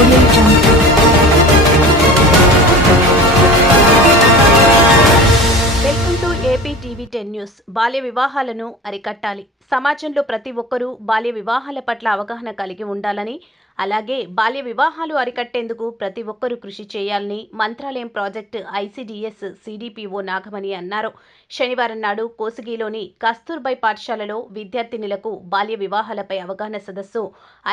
Welcome to AP TV 10 news. బాల్య వివాహాలను అరికట్టాలి. సమాజంలో ప్రతి ఒక్కరూ బాల్య వివాహాల పట్ల అవగాహన కలిగి ఉండాలని, అలాగే బాల్య వివాహాలు అరికట్టేందుకు ప్రతి ఒక్కరూ కృషి చేయాలని Mantralayam project ICDS CDPO Nagamani అన్నారు. శనివారం నాడు కోసిగిలోని కస్తూర్బై పాఠశాలలో విద్యార్థినులకు బాల్య వివాహాలపై అవగాహన సదస్సు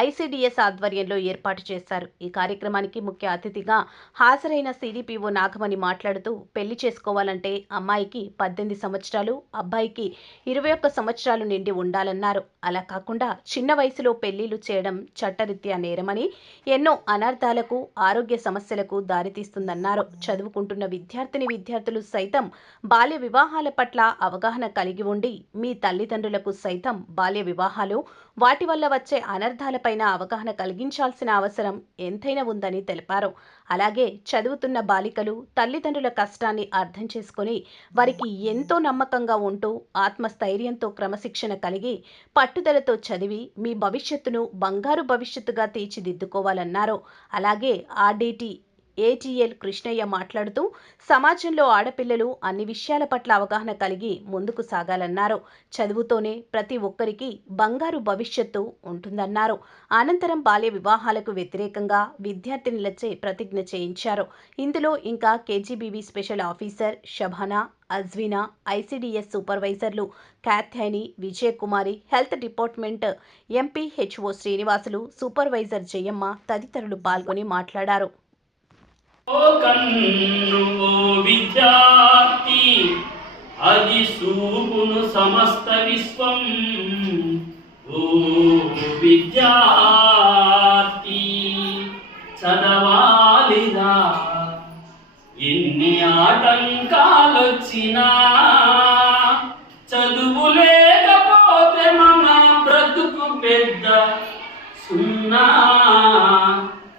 ఐసీడీఎస్ ఆధ్వర్యంలో ఏర్పాటు చేశారు. ఈ కార్యక్రమానికి ముఖ్య అతిథిగా హాజరైన సిడిపిఓ నాగమణి మాట్లాడుతూ, పెళ్లి చేసుకోవాలంటే అమ్మాయికి 18 సంవత్సరాలు, అబ్బాయికి 21 సంవత్సరాలు నిండి ఉండాలన్నారు. అలా కాకుండా చిన్న వయసులో పెళ్లిళ్లు చేయడం చట్టరీత్యా నేరమని, ఎన్నో అనర్థాలకు, ఆరోగ్య సమస్యలకు దారితీస్తుందన్నారు. చదువుకుంటున్న విద్యార్థులు సైతం బాల్య వివాహాల పట్ల అవగాహన కలిగి ఉండి, మీ తల్లిదండ్రులకు సైతం బాల్య వివాహాలు, వాటి వల్ల వచ్చే అనర్థాలపైన అవగాహన కలిగించాల్సిన అవసరం ఎంతైనా ఉందని తెలిపారు. అలాగే చదువుతున్న బాలికలు తల్లిదండ్రుల కష్టాన్ని అర్థం చేసుకుని వారికి ఎంతో నమ్మకంగా ఉంటూ ఆత్మస్థైర్యంతో క్రమశిక్షణ కలిగి పట్టుదలతో చదివి మీ భవిష్యత్తును బంగారు భవిష్యత్తుగా తీర్చిదిద్దుకోవాలన్నారు. అలాగే ఆర్డీటీ ఏటీఎల్ కృష్ణయ్య మాట్లాడుతూ, సమాజంలో ఆడపిల్లలు అన్ని విషయాల పట్ల అవగాహన కలిగి ముందుకు సాగాలన్నారు. చదువుతోనే ప్రతి ఒక్కరికి బంగారు భవిష్యత్తు ఉంటుందన్నారు. అనంతరం బాల్య వివాహాలకు వ్యతిరేకంగా విద్యార్థినులచే ప్రతిజ్ఞ చేయించారు. ఇందులో ఇంకా KGBV special officer Shabana, Ajveena, ICDS సూపర్వైజర్లు Katyayani, Vijayakumari, health department MPHO Srinivasulu, supervisor Jayamma తదితరులు పాల్గొని మాట్లాడారు. ఓ కన్ను ఓ విద్యార్థి, అది చూపును సమస్త విశ్వం. ఓ విద్యార్థి, చదవాలిరా, ఎన్ని ఆటంకాలొచ్చినా. చదువు లేకపోతే మన బ్రతుకు పెద్ద సున్నా.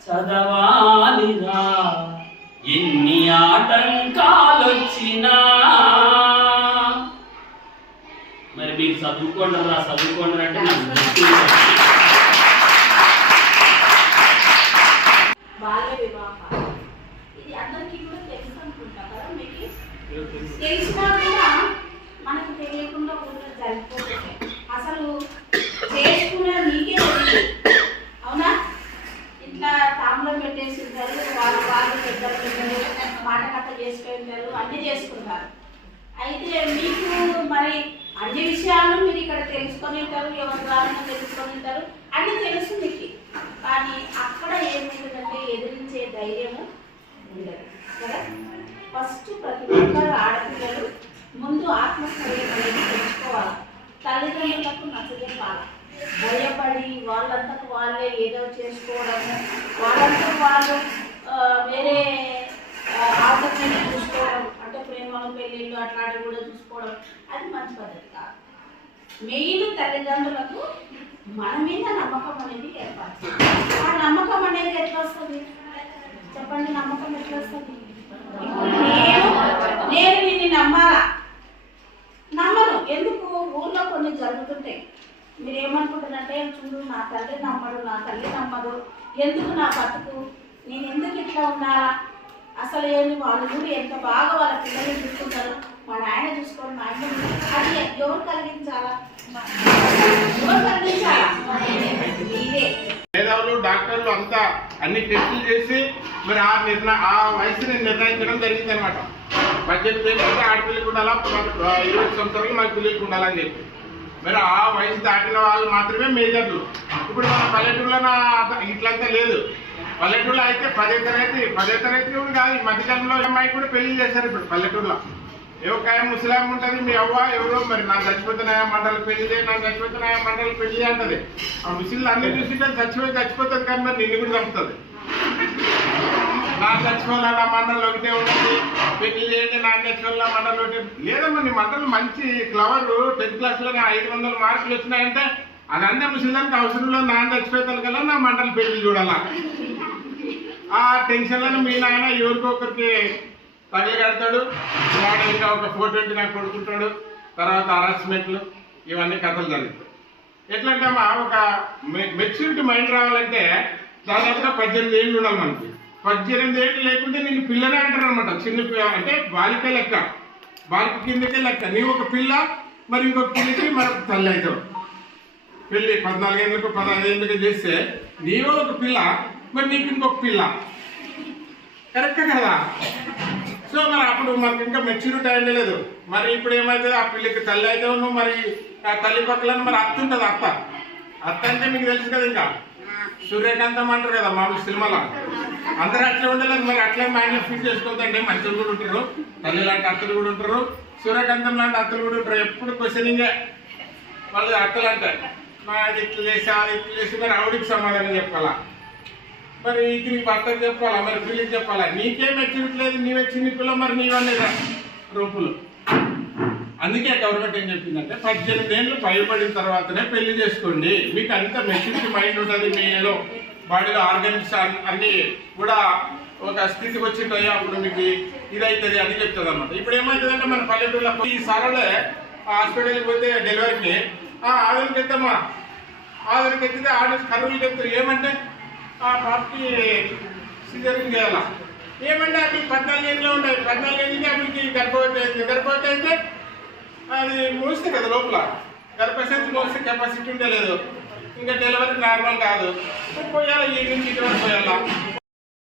చదవాలిరా, ఎన్ని ఆటంకాలొచ్చినా. మరి మీరు చదువుకోండిరా అంటే బాల్య వివాహం ఇది అందరికీ కూడా తెలుసు అనుకుంటా కదా. మీకు తెలిసినా కూడా మనకు తెలియకుండా ఊళ్ళో జరిగిపోతుంది. అసలు చేసుకున్న నీకే తెలియదు, అవునా? ఇట్లా తాములో పెట్టేసి ఉంటారు, వాళ్ళు పెద్దలు మాట కట్ట చేసుకుంటారు, అన్నీ చేసుకుంటారు. అయితే మీకు మరి అన్ని విషయాలు మీరు ఇక్కడ తెలుసుకొని ఉంటారు, ఎవరి ద్వారా తెలుసుకొని ఉంటారు, అన్నీ తెలుసు మీకు. కానీ అక్కడ ఏముంటుందంటే ఎదిరించే ధైర్యము ఉండదు కదా. ఫస్ట్ ప్రతి ఒక్కరు ఆడపిల్లలు ముందు ఆత్మస్థైర్యం అనేది తెచ్చుకోవాలి. తల్లిదండ్రులకు నచ్చజెప్పాలి. భయపడి వాళ్ళంతకు వాళ్ళే ఏదో చేసుకోవడము, వాళ్ళంతకు వాళ్ళు వేరే ఆటోని చూసుకోవడం, అంటే ప్రేమలు పెళ్ళిళ్ళు అట్లాంటివి కూడా చూసుకోవడం, అది మంచి పద్ధతి కాదు. మెయిన్ తల్లిదండ్రులకు మన మీద నమ్మకం అనేది ఏర్పడుతుంది. ఆ నమ్మకం అనేది ఎట్లా వస్తుంది చెప్పండి? నమ్మకం ఎట్లా వస్తుంది? నేను నిన్ను నమ్మాలా? నమ్మను. ఎందుకు? ఊళ్ళో కొన్ని జరుగుతుంటాయి. మీరు ఏమనుకుంటారంటే, చూడు నా తల్లి నమ్మడు, నా తల్లి నమ్మదు, ఎందుకు నా బతుకు, నేను ఎందుకు ఇట్లా ఉండాలా? అసలు ఏంటి, వాళ్ళు కూడా ఎంత బాగా వాళ్ళ పిల్లల్ని చూసుకుంటారు, మా నాయన చూసుకోండి, మా ఆయన అది ఎవరు కలిగించాలా? ఎవరు కలిగించాలా? ఇదే మేధావులు, డాక్టర్లు అంతా అన్ని టెస్టులు చేసి మరి ఆ వయసుని నిర్ణయించడం జరిగింది అనమాట. 18 ఏళ్ళకి ఆడపిల్లకి ఉండాలా, 20 సంవత్సరాలు మాకు పిల్లలకి ఉండాలని చెప్పి. మరి ఆ వయసు దాటిన వాళ్ళు మాత్రమే మేజర్లు. ఇప్పుడు మన పల్లెటూరులో ఇట్లంతా లేదు. పల్లెటూరులో అయితే 10వ తరగతి కూడా కాదు, ఈ మధ్యకాలంలో అమ్మాయి కూడా పెళ్లి చేశారు. ఇప్పుడు పల్లెటూరులో ఎవరికాయ ముసలాం ఉంటుంది, మీ అవ్వ ఎవరో మరి నాకు చచ్చిపోతున్నాయా మండలి పెళ్లి చేయి, నాకు చచ్చిపోతున్నాయా మండలి పెళ్లి అంటది. ఆ ముసలిని అన్ని చూసింటే చచ్చిపోతుంది, కానీ మరి నిన్ను కూడా చంపుతుంది. నాకు చచ్చిపోవాలన్న మండలి ఒకటే ఉంటుంది, పెళ్లి చేయండి, నాకు చచ్చిపోవాల మండలి ఒకటి లేదమ్మా. నీ మండలి మంచి క్లవర్, 10th క్లాస్లో 500 మార్కులు వచ్చినాయంటే అది అందే ముసలిదానికి అవసరంలో నాన్న చచ్చిపోతాను కదా, నా మండలి పెళ్లి చూడాలా. ఆ టెన్షన్లను మీ నాయన ఎవరికొకరికి తగిలి కడతాడు, వాడు ఇంకా ఒక 420 నాకు కొడుకుంటాడు, తర్వాత హరాస్మెంట్లు, ఇవన్నీ కథలు జరుగుతాయి. ఎట్లంటే అమ్మా, ఒక మెచ్యూరిటీ మైండ్ రావాలంటే దాదాపుగా 18 ఏళ్ళు ఉండాలి మనకి. 18 ఏళ్ళు లేకుంటే నేను పిల్లనే అంటారు అనమాట. అంటే బాలిక లెక్క, బాలిక కిందకే లెక్క. నీవు ఒక పిల్ల, మరి ఇంకొక పిల్లకి మరొక తల్లి అవుతావు. పెళ్ళి 14 ఏళ్ళకు 15 ఏళ్ళకి చేస్తే నీవో ఒక పిల్ల, మరి నీకు ఇంకొక పిల్ల. కరెక్టే కదా? సో మరి అప్పుడు మనకి ఇంకా మెచ్యూరిటీ అయ్యే లేదు. మరి ఇప్పుడు ఏమైతే ఆ పిల్లకి తల్లి అయితే నువ్వు మరి ఆ తల్లి పక్కల మరి అత్త ఉంటుంది. అత్త అంటే మీకు తెలుసు కదా, ఇంకా సూర్యకాంతం అంటారు కదా మామూలు సినిమాలో. అందరూ అట్లా ఉండలేదు, మరి అట్లా మైండ్లో ఫీల్ చేసుకోవద్దండి. మంచులు కూడా ఉంటారు, తల్లి లాంటి అత్తలు కూడా ఉంటారు, సూర్యకాంతం లాంటి అత్తలు కూడా ఉంటారు. ఎప్పుడు క్వశ్చనింగే వాళ్ళు అత్తలు అంటారు. అది ఇట్లు చేసి అది ఇట్లు చేసి మరి ఆవిడికి సమాధానం చెప్పాలా, మరి నీకు భర్తకు చెప్పాలా, మరి పిల్లికి చెప్పాలా. నీకేం మెచ్యూరిటీ, నీవే చిన్న పిల్ల, మరి నీవనేదా రూపులు. అందుకే గవర్నమెంట్ ఏం చెప్పిందంటే 18 ఏళ్ళు పైబడిన తర్వాతనే పెళ్లి చేసుకోండి. మీకు అంత మెచ్యూరిటీ మైండ్ ఉంటుంది, మీలో బాడీలో ఆర్గానిక్స్ అన్నీ కూడా ఒక స్థితికి వచ్చింటాయి. అప్పుడు మీకు ఇదవుతుంది అని చెప్తుంది అనమాట. ఇప్పుడు ఏమవుతుందంటే మన పల్లెటూళ్ళలో ఈ సరళే హాస్పిటల్కి పోతే డెలివరీకి ఆదరికి ఎత్తామా, ఆదరికి ఎత్తితే కర్నూలుకి ఎత్తారు. ఏమంటే ఆ పాపకి సిజరింగ్ చేయాలా. ఏమంటే అవి 14 ఏళ్ళలో ఉన్నాయి. 14 ఏళ్ళకి అవికి గర్భవతి అయింది. గర్భవతి అయితే అది మోస్తే కదా లోపల, గర్భసంచి మోస్తే కెపాసిటీ ఉండే లేదు, ఇంకా డెలివరీ నార్మల్ కాదు. పోయాలా, ఈ నుంచి ఇటువరకు పోయాలా.